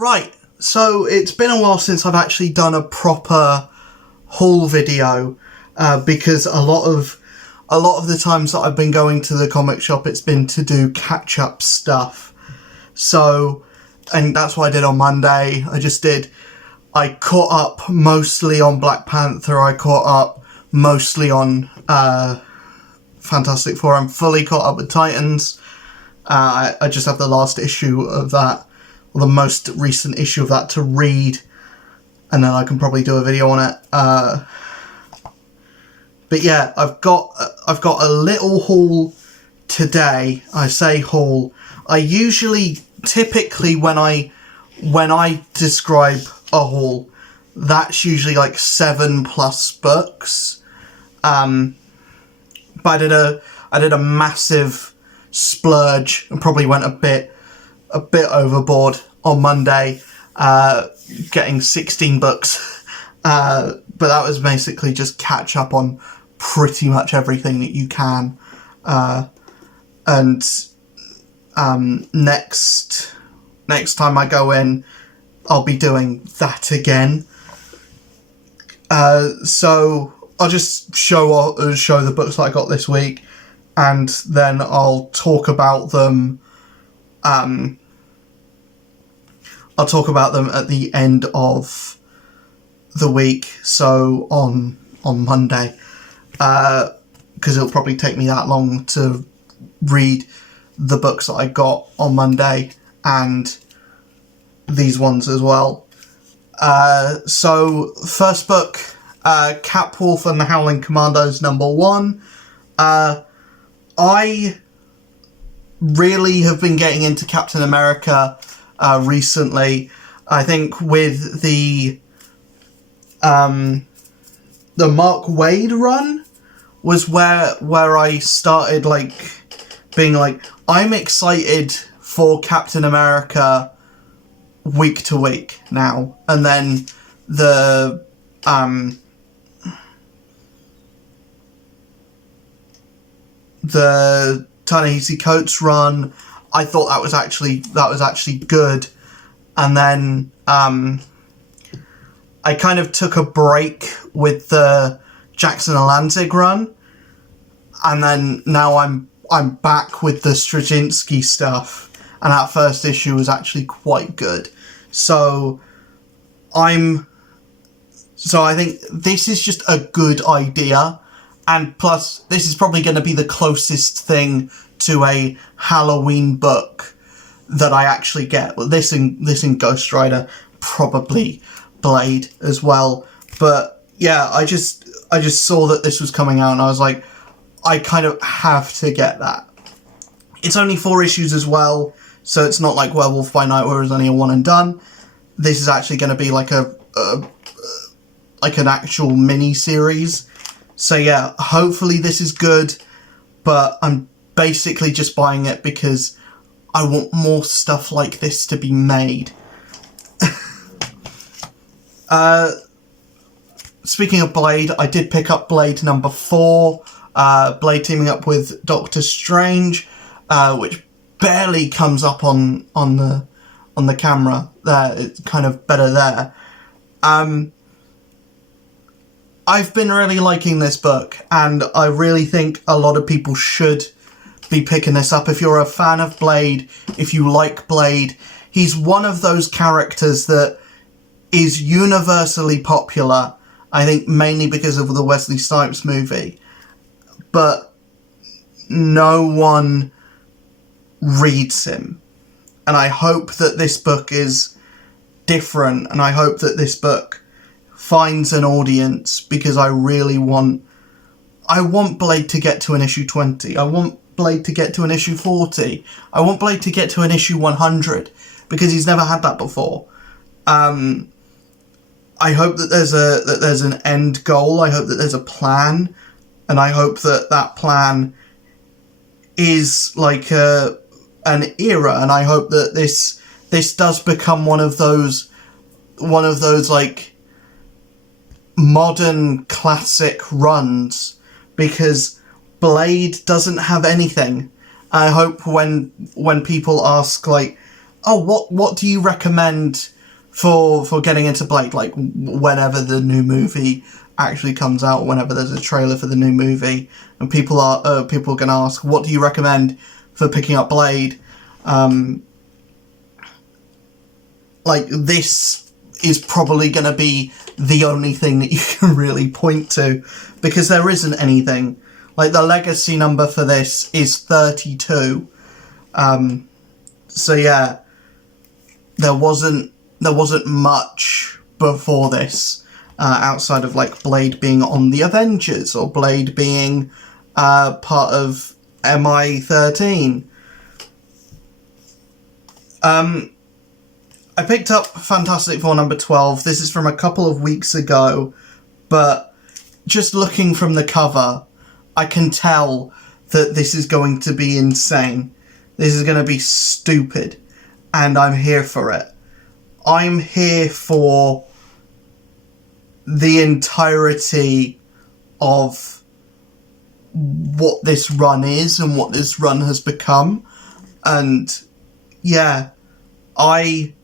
Right, so it's been a while since I've actually done a proper haul video, because a lot of the times that I've been going to the comic shop, it's been to do catch-up stuff. So, and that's what I did on Monday. I caught up mostly on Black Panther, I caught up mostly on Fantastic Four. I'm fully caught up with Titans. I just have the last issue of that, or the most recent issue of that to read, and then I can probably do a video on it. But yeah, I've got a little haul today. I say haul. Typically when I describe a haul, that's usually like 7+ books. But I did a massive splurge and probably went a bit overboard on Monday, getting 16 books. But that was basically just catch up on pretty much everything that you can. And next time I go in, I'll be doing that again. So I'll just show the books that I got this week, and then I'll talk about them. I'll talk about them at the end of the week, so on Monday, because it'll probably take me that long to read the books that I got on Monday and these ones as well. So first book, Capwolf and the Howling Commandos #1. I really have been getting into Captain America recently. I think with the Mark Waid run was where I started being I'm excited for Captain America week to week now. And then the Ta-Nehisi Coates run, I thought that was actually good. And then I kind of took a break with the Jackson Alanzig run, and then now I'm back with the Straczynski stuff, and that first issue was actually quite good. So I think this is just a good idea, and plus this is probably going to be the closest thing to a Halloween book that I actually get. Well, this in Ghost Rider, probably Blade as well. But yeah, I just saw that this was coming out, and I was like, I kind of have to get that. It's only 4 issues as well, so it's not like Werewolf by Night where it's only a one and done. This is actually going to be like an actual mini series. So yeah, hopefully this is good, but I'm basically just buying it because I want more stuff like this to be made. Speaking of Blade, I did pick up Blade #4. Blade teaming up with Doctor Strange, which barely comes up on the camera. There, it's kind of better there. I've been really liking this book, and I really think a lot of people should be picking this up. If you're a fan of Blade, if you like Blade, he's one of those characters that is universally popular, I think mainly because of the Wesley Snipes movie, but no one reads him. And I hope that this book is different, and I hope that this book finds an audience, because I want Blade to get to an issue 20. I want Blade to get to an issue 40. I want Blade to get to an issue 100, because he's never had that before. I hope that there's an end goal. I hope that there's a plan, and I hope that plan is like an era, and I hope that this does become one of those like modern classic runs, because Blade doesn't have anything. I hope when people ask like, oh, what do you recommend for getting into Blade? Like, whenever the new movie actually comes out, whenever there's a trailer for the new movie, and people are going to ask, what do you recommend for picking up Blade? Like, this is probably going to be the only thing that you can really point to, because there isn't anything. Like, the legacy number for this is 32. So yeah, there wasn't much before this, outside of, like, Blade being on the Avengers, or Blade being part of MI13. I picked up Fantastic Four number 12. This is from a couple of weeks ago, but just looking from the cover, I can tell that this is going to be insane. This is going to be stupid, and I'm here for it. I'm here for the entirety of what this run is and what this run has become. And yeah, I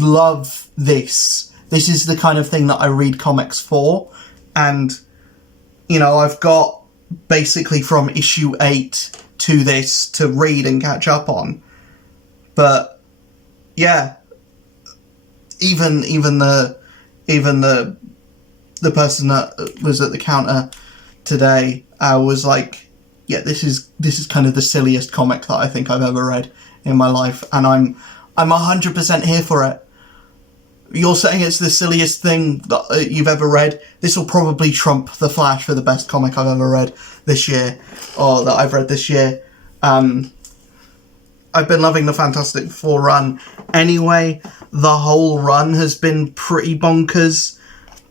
love this. This is the kind of thing that I read comics for. And, you know, I've got basically from issue 8 to this to read and catch up on. But yeah, even the person that was at the counter today was like, yeah, this is kind of the silliest comic that I think I've ever read in my life, and I'm 100% here for it. You're saying it's the silliest thing that you've ever read. This will probably trump The Flash for the best comic I've ever read this year, or that I've read this year. I've been loving the Fantastic Four run anyway. The whole run has been pretty bonkers,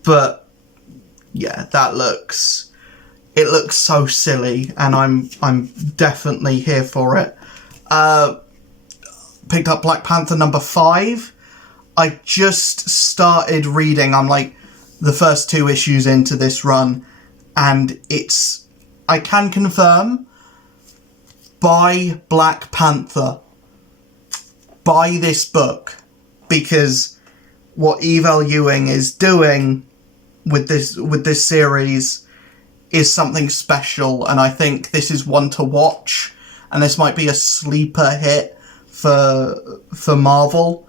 but yeah, it looks so silly, and I'm definitely here for it. Picked up Black Panther number 5. I just started reading. I'm like the first 2 issues into this run, and I can confirm, buy Black Panther. Buy this book, because what Eva Ewing is doing with this series is something special, and I think this is one to watch, and this might be a sleeper hit for Marvel.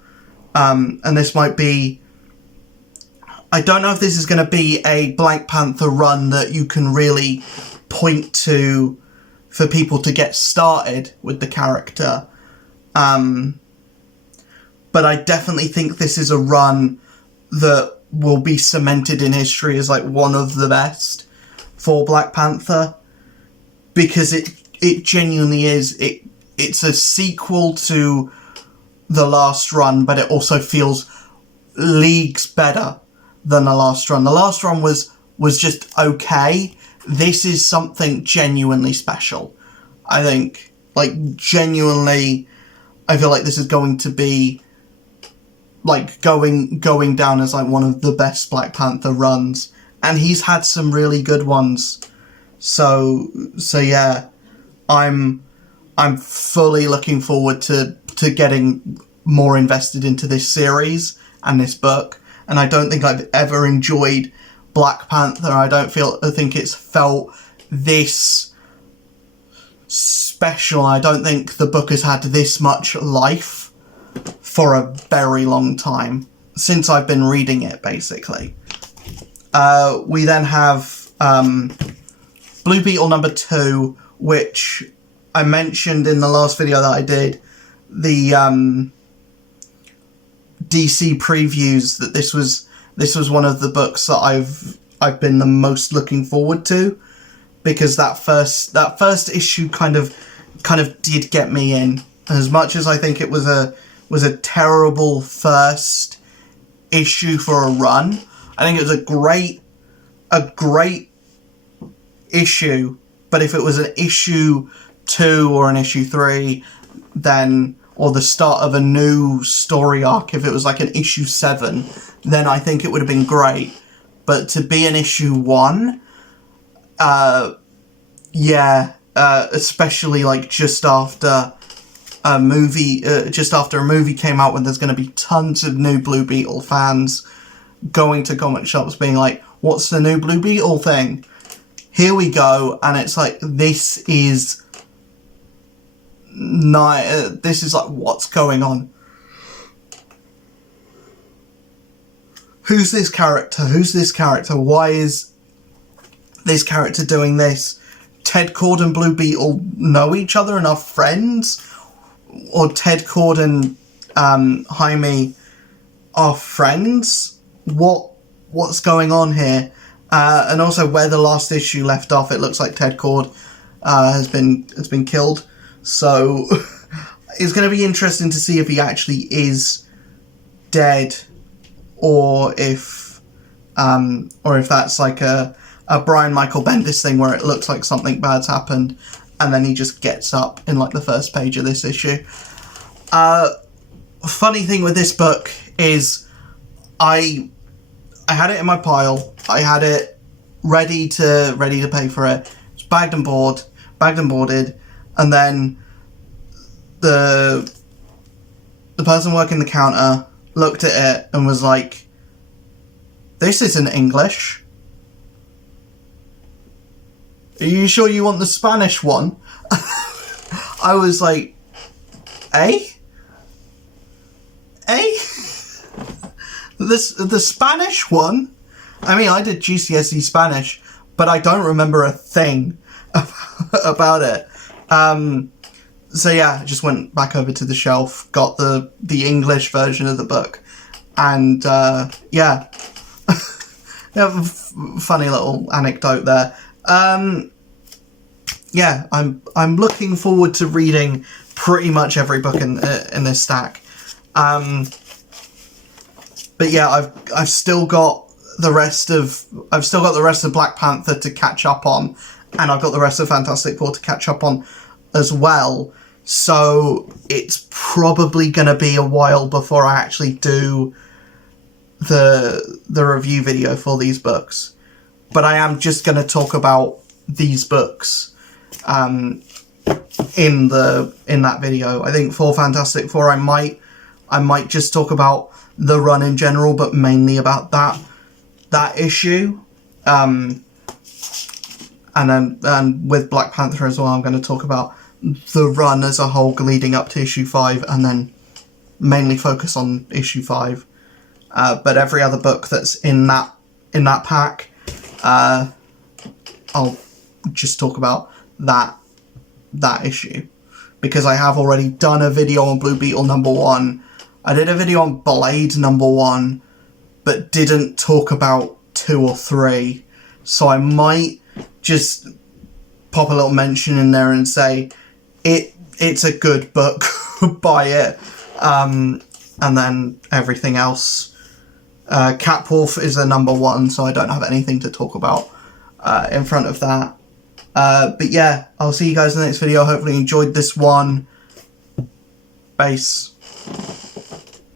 And this might be, I don't know if this is going to be a Black Panther run that you can really point to for people to get started with the character. But I definitely think this is a run that will be cemented in history as like one of the best for Black Panther, because it genuinely is. It's a sequel to the last run, but it also feels leagues better than the last run. The last run was just okay. This is something genuinely special. I think, like, genuinely, I feel like this is going to be like going down as like one of the best Black Panther runs, and he's had some really good ones. So yeah, I'm fully looking forward to getting more invested into this series and this book. And I don't think I've ever enjoyed Black Panther. I think it's felt this special. I don't think the book has had this much life for a very long time, since I've been reading it, basically. We then have Blue Beetle number 2, which I mentioned in the last video that I did, the DC previews, that this was one of the books that I've been the most looking forward to, because that first issue kind of did get me in. As much as I think it was a terrible first issue for a run, I think it was a great issue. But if it was an issue 2 or an issue 3, then, or the start of a new story arc, if it was like an issue 7, then I think it would have been great. But to be an issue 1, especially like just after a movie, just after a movie came out, when there's going to be tons of new Blue Beetle fans going to comic shops being like, what's the new Blue Beetle thing? Here we go, and it's like, this is like, what's going on? Who's this character? Who's this character? Why is this character doing this? Ted Cord and Blue Beetle know each other and are friends? Or Ted Cord and Jaime are friends? What's going on here? And also, where the last issue left off, it looks like Ted Cord has been killed. So it's going to be interesting to see if he actually is dead, or if that's like a Brian Michael Bendis thing where it looks like something bad's happened, and then he just gets up in like the first page of this issue. Funny thing with this book is I had it in my pile. I had it ready to pay for it. It's bagged and boarded, and then the person working the counter looked at it and was like, "This isn't English. Are you sure you want the Spanish one?" I was like, Eh? The Spanish one? I mean, I did GCSE Spanish, but I don't remember a thing about it. So yeah, I just went back over to the shelf, got the English version of the book, and yeah. Funny little anecdote there. Yeah, I'm looking forward to reading pretty much every book in this stack. But yeah, I've still got the rest of Black Panther to catch up on, and I've got the rest of Fantastic Four to catch up on as well. So it's probably going to be a while before I actually do the review video for these books. But I am just going to talk about these books in that video. I think for Fantastic Four, I might just talk about the run in general, but mainly about that issue. And with Black Panther as well, I'm going to talk about the run as a whole leading up to issue 5, and then mainly focus on issue 5. But every other book that's in that pack, I'll just talk about that issue, because I have already done a video on Blue Beetle #1. I did a video on Blade #1, but didn't talk about 2 or 3. So I might just pop a little mention in there and say it's a good book, buy it. And then everything else. Capwolf is a #1, so I don't have anything to talk about in front of that. But yeah, I'll see you guys in the next video. Hopefully you enjoyed this one. Base.